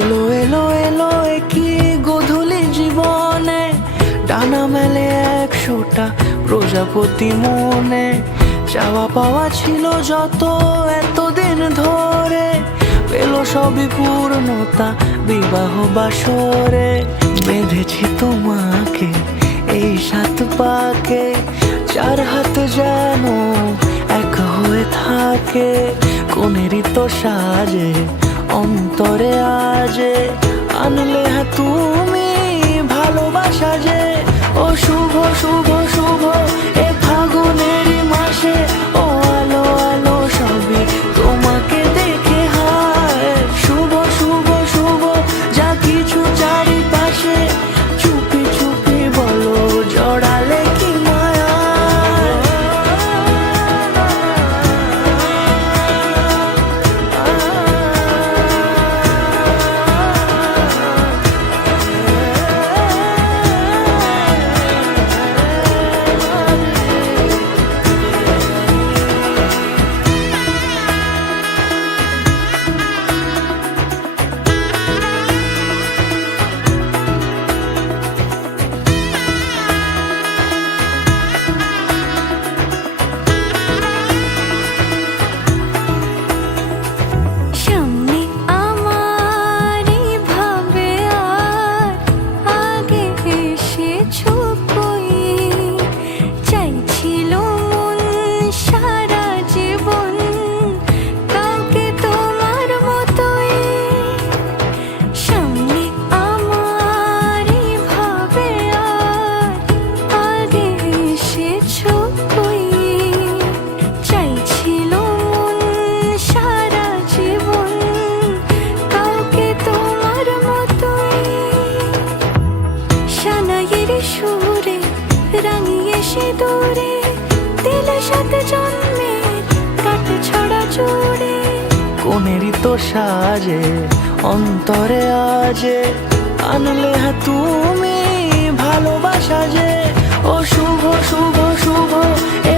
এলো এলো এলো কি গোধূলি জীবনে, ডানা মেলে 100টা প্রজাপতি মনে। চাওয়া পাওয়া ছিল যত এতদিন ধরে, পেল সবই পূর্ণতা বিবাহ বাসরে। বেঁধেছি তোমাকে এই 7 পাকে, 4 হাত যেন এক হয়ে থাকে। কোনেরই তো সাজে অন্তরে আজে, আনলে হ্যাঁ তুমি ভালোবাসা যে। ও শুভ শুভ শুভ এ ফাগুনেরই মাসে, ও আলো আলো সবই তোমাকে দেখে হায়। শুভ শুভ শুভ যা কিছু চারিপাশে, চুপি চুপি বলো জড়ালে কি মায়া। সুরে রাঙিয়ে সে দূরে, দিলে 7 জন্মের কাট ছড়া জোড়ে। কোনেরই তো সাজে অন্তরে আজে, আনলে হ্যাঁ তুমি ভালোবাসা যে। ও শুভ শুভ শুভ এ